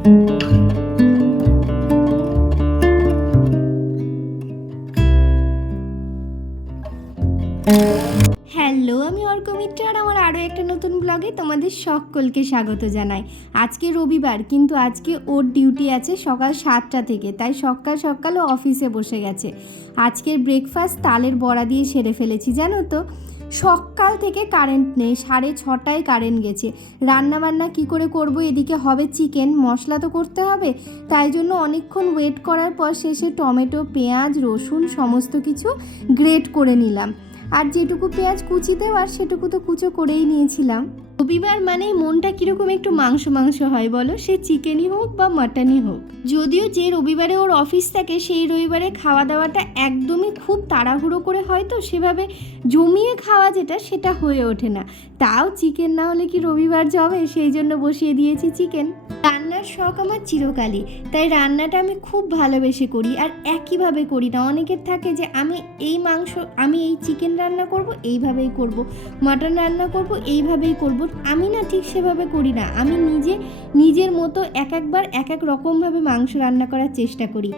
Hello, আমি অর্কমিত্র আর আমার আরও একটা নতুন ব্লগে তোমাদের সকলকে স্বাগত জানাই। আজকে রবিবার, কিন্তু আজকে ওর ডিউটি আছে সকাল সাতটা থেকে, তাই সকাল সকাল ও অফিসে বসে গেছে। আজকের ব্রেকফাস্ট তালের বড়া দিয়ে সেরে ফেলেছি, জানো তো? সকাল থেকে কারেন্ট নেই, সাড়ে ছটায় কারেন্ট গেছে। রান্না বান্না কি করে করব? এদিকে হবে চিকেন মশলা তো করতে হবে। তাই জন্য অনেকক্ষণ ওয়েট করার পর শেষে টমেটো, পেঁয়াজ, রসুন সমস্ত কিছু গ্রেট করে নিলাম। আর যেটুকু পেঁয়াজ কুচি দেওয়ার, সেটুকু তো কুচো করেই নিয়েছিলাম। রবিবার মানে মনটা কীরকম একটু মাংস মাংস হয় বলো? সে চিকেনই হোক বা মাটনই হোক। যদিও যে রবিবারে ওর অফিস থাকে, সেই রবিবারে খাওয়া দাওয়াটা একদমই খুব তাড়াহুড়ো করে হয়তো সেভাবে জমিয়ে খাওয়া যেটা, সেটা হয়ে ওঠে না। তাও চিকেন না হলে কি রবিবার যাবে সেই জন্য বসিয়ে দিয়েছি চিকেন। রান্নার শখ আমার চিরকালই। তাই রান্নাটা আমি খুব ভালোবেসে করি আর একইভাবে করি না। অনেকের থাকে যে আমি এই মাংস, আমি এই চিকেন রান্না করব, এইভাবেই করব। মাটন রান্না করব, এইভাবেই করব। আমি না ঠিক সেভাবে করি না। আমি নিজে, নিজের মতো এক একবার এক এক রকমভাবে মাংস রান্না করার চেষ্টা করি।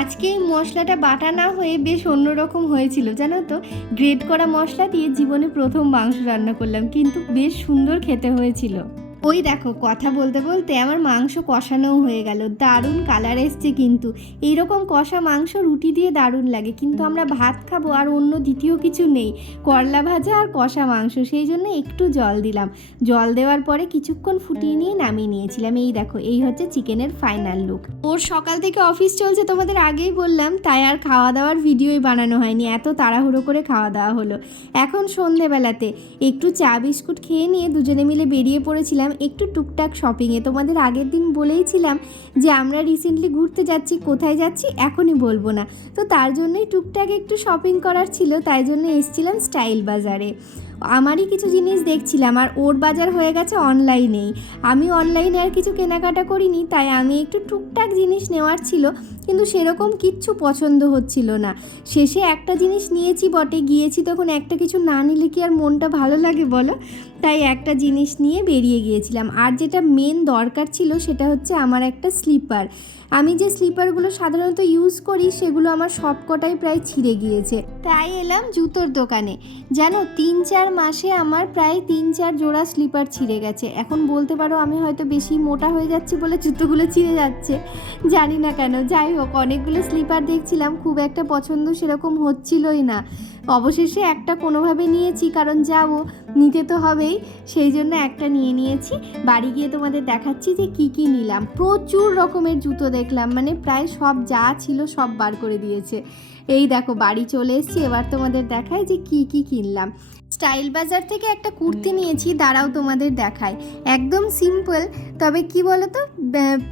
আজকে এই মশলাটা বাটা না হয়ে বেশ অন্যরকম হয়েছিল, জানো তো? গ্রেট করা মশলা দিয়ে জীবনে প্রথম মাংস রান্না করলাম, কিন্তু বেশ সুন্দর খেতে হয়েছিল। ওই দেখো, কথা বলতে বলতে আমার মাংস কষানোও হয়ে গেল। দারুণ কালার এসছে কিন্তু। এইরকম কষা মাংস রুটি দিয়ে দারুণ লাগে। কিন্তু আমরা ভাত খাব আর অন্য দ্বিতীয় কিছু নেই। করলা ভাজা আর কষা মাংস, সেই জন্য একটু জল দিলাম। জল দেওয়ার পরে কিছুক্ষণ ফুটিয়ে নিয়ে নামিয়ে নিয়েছিলাম। এই দেখো, এই হচ্ছে চিকেনের ফাইনাল লুক ওর সকাল থেকে অফিস চলছে তোমাদের আগেই বললাম, তাই আর খাওয়া দাওয়ার ভিডিওই বানানো হয়নি। এত তাড়াহুড়ো করে খাওয়া দাওয়া হলো। এখন সন্ধেবেলাতে একটু চা বিস্কুট খেয়ে নিয়ে দুজনে মিলে বেরিয়ে পড়েছিলাম। একটু টুকটাক শপিংয়ে তোমাদের আগের দিন বলেইছিলাম যে, আমরা রিসেন্টলি ঘুরতে যাচ্ছি, কোথায় যাচ্ছি, এখনই বলব না। তো তার জন্যই টুকটাক একটু শপিং করার ছিল, তাই জন্য এসেছিলাম স্টাইল বাজারে। আমারই কিছু জিনিস দেখছিলাম আর ওর বাজার হয়ে গেছে অনলাইনেই আমি অনলাইনে আর কিছু কেনাকাটা করিনি, তাই আমি একটু টুকটাক জিনিস নেওয়ার ছিল, কিন্তু সেরকম কিচ্ছু পছন্দ হচ্ছিল না। শেষে একটা জিনিস নিয়েছি, বটে। গিয়েছি তখন একটা কিছু না নিলে কি আর মনটা ভালো লাগে বলো? তাই একটা জিনিস নিয়ে বেরিয়ে গিয়েছিলাম। আর যেটা মেন দরকার ছিল সেটা হচ্ছে আমার একটা স্লিপার আমি যে স্লিপারগুলো সাধারণত ইউজ করি, সেগুলো আমার সবকটাই প্রায় ছিঁড়ে গিয়েছে। তাই এলাম জুতোর দোকানে। জানো, তিন চার মাসে আমার প্রায় তিন চার জোড়া স্লিপার ছিঁড়ে গেছে। এখন বলতে পারো আমি হয়তো বেশি মোটা হয়ে যাচ্ছি বলে জুতোগুলো ছিঁড়ে যাচ্ছে। জানি না কেন। যাই হোক, অনেকগুলো স্লিপার দেখছিলাম, খুব একটা পছন্দ সেরকম হচ্ছিলই না। অবশেষে একটা কোনোভাবে নিয়েছি কারণ যাব নিতে তো হবেই। সেই জন্য একটা নিয়ে নিয়েছি। বাড়ি গিয়ে তোমাদের দেখাচ্ছি যে কি কি নিলাম। প্রচুর রকমের জুতো দেখলাম মানে প্রায় সব যা ছিল সব বার করে দিয়েছে। এই দেখো বাড়ি চলে এসেছি এবার তোমাদের দেখায় যে কি কি কিনলাম। স্টাইল বাজার থেকে একটা কুর্তি নিয়েছি দাঁড়াও তোমাদের দেখায় একদম সিম্পল তবে কি বলো তো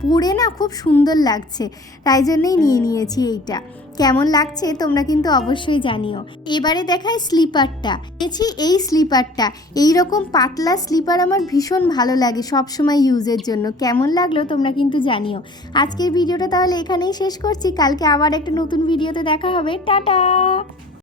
পরে না খুব সুন্দর লাগছে তাই জন্যেই নিয়ে নিয়েছি এইটা। কেমন লাগছে তোমরা কিন্তু অবশ্যই জানিও। এবারে দেখায় স্লিপারটা। এছি এই স্লিপারটা এই রকম পাতলা স্লিপার আমার ভীষণ ভালো লাগে সব সময় ইউজের জন্য। কেমন লাগল তোমরা কিন্তু জানিও। আজকের ভিডিওটা তাহলে এখানেই শেষ করছি। কালকে আবার একটা নতুন ভিডিওতে দেখা হবে। টাটা!